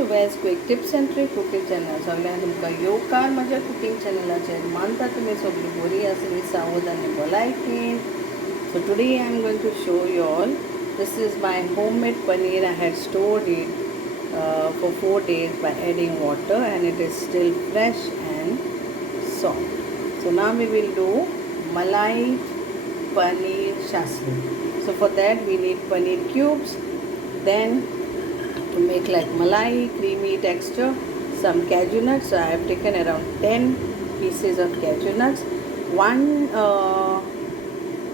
To wells quick tips and trick cooking channel. सगळ्यांना तुमकां येवकार म्हज्या कुकिंग चॅनलाचेर. मानता तुमी सगळीं बरी आसली, सावध आनी भलायकेन. So today I am going to show you all. This is my homemade paneer. I had stored it for 4 days by adding water, and it is still fresh and soft. So now we will do Malai Paneer Shashlik. So for that we need paneer cubes. Then to make like malai creamy texture, some cashew nuts. So I have taken around 10 pieces of cashew nuts, 1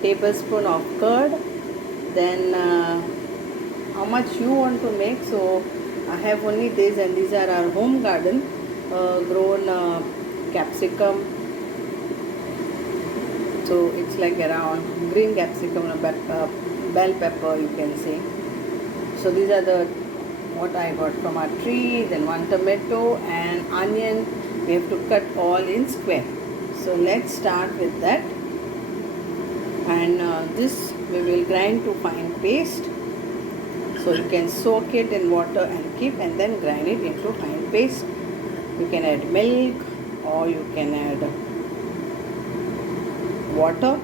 tablespoon of curd. Then how much you want to make. So I have only this, and these are our home garden grown capsicum. So it's like around green capsicum, bell pepper you can say. So these are the what I got from our tree. Then 1 tomato and onion. We have to cut all in square. So let's start with that. And this we will grind to fine paste. So you can soak it in water and keep, and then grind it into fine paste. You can add milk or you can add water.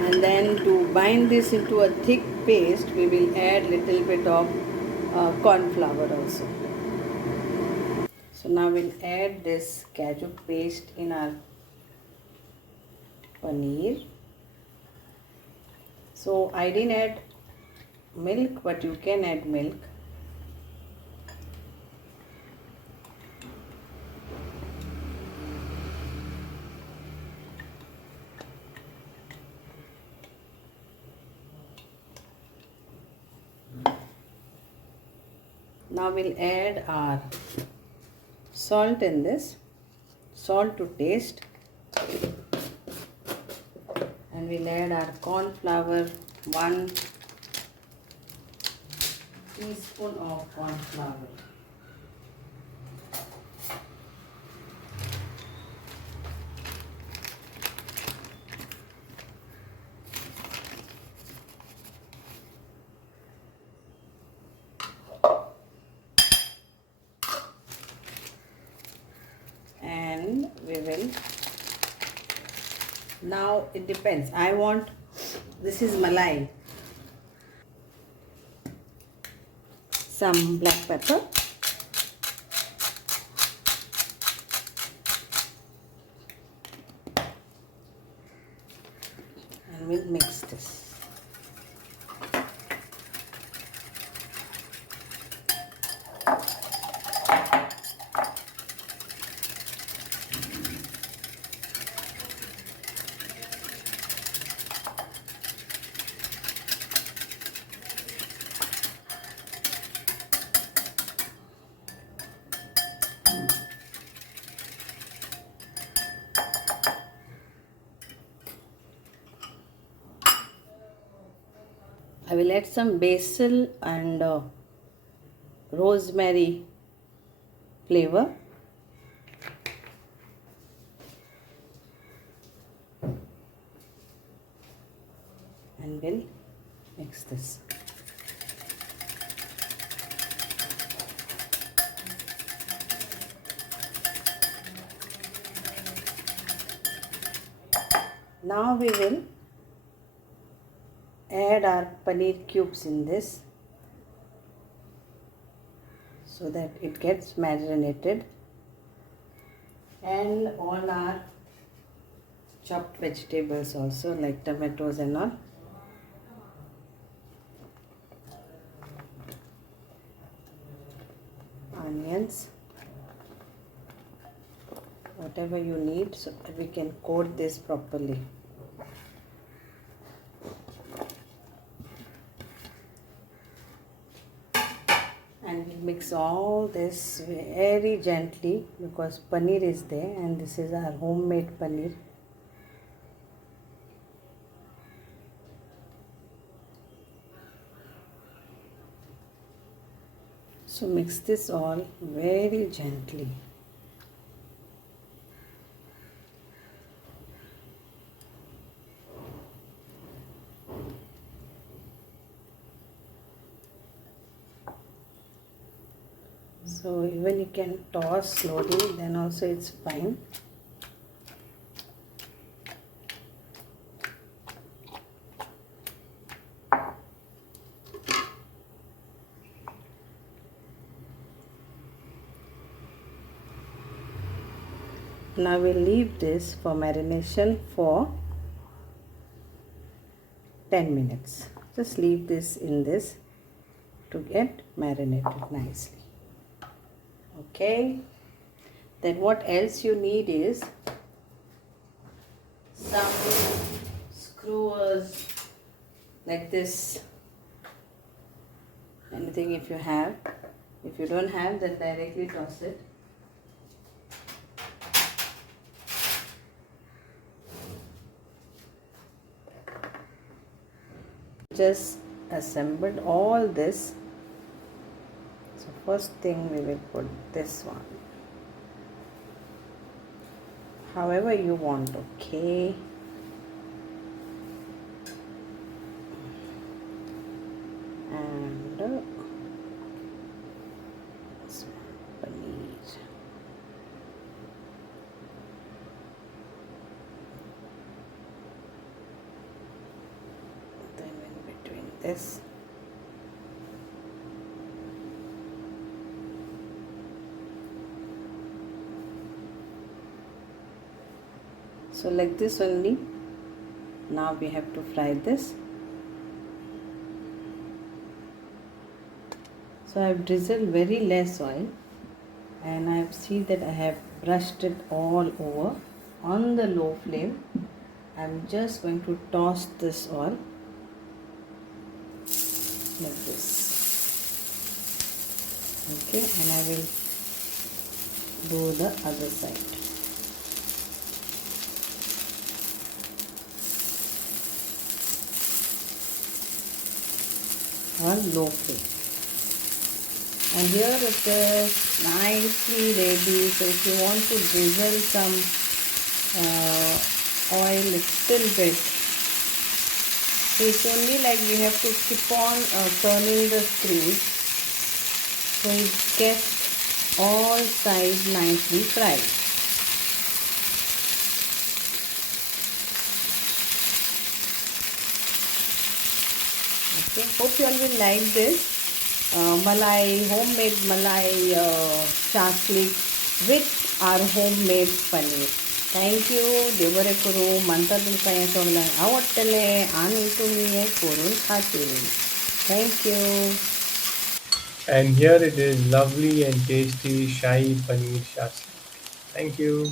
And then to bind this into a thick paste, we will add little bit of corn flour also. So now we'll add this cashew paste in our paneer. So I didn't add milk, but you can add milk. Now we'll add our salt in this, salt to taste, and we'll add our corn flour, 1 teaspoon of corn flour. And we will, now it depends. I want, this is malai, some black pepper, and we'll mix this. I will add some basil and rosemary flavor. And we'll mix this. Now we will add our paneer cubes in this, so that it gets marinated, and all our chopped vegetables also, like tomatoes and all. Onions, whatever you need, so that we can coat this properly. And we mix all this very gently, because paneer is there, and this is our homemade paneer. So mix this all very gently. So even you can toss slowly, then also it's fine. Now we'll leave this for marination for 10 minutes. Just leave this in this to get marinated nicely. Okay. Then what else you need is some screwers like this. Anything if you have. If you don't have, then directly toss it. Just assembled all this. So first thing we will put this one. However you want, okay. And this one, paneer. Then in between this. So like this only. Now we have to fry this. So I have drizzled very less oil, and I see that I have brushed it all over on the low flame. I'm just going to toss this oil like this. Okay, and I will do the other side. On low flame. And here it is nicely ready. So if you want to drizzle some oil little bit, so it's only like we have to keep on turning the screws so it gets all sides nicely fried. Okay, hope you all will like this homemade Malai Shashlik with our homemade paneer. Thank you. देवरे करू म्हणता तुमका हे सगळ्यांक आवडटले आणि तुम्ही हे करून खातील. Thank you. And here it is lovely and tasty Shahi Paneer Shashlik. Thank you.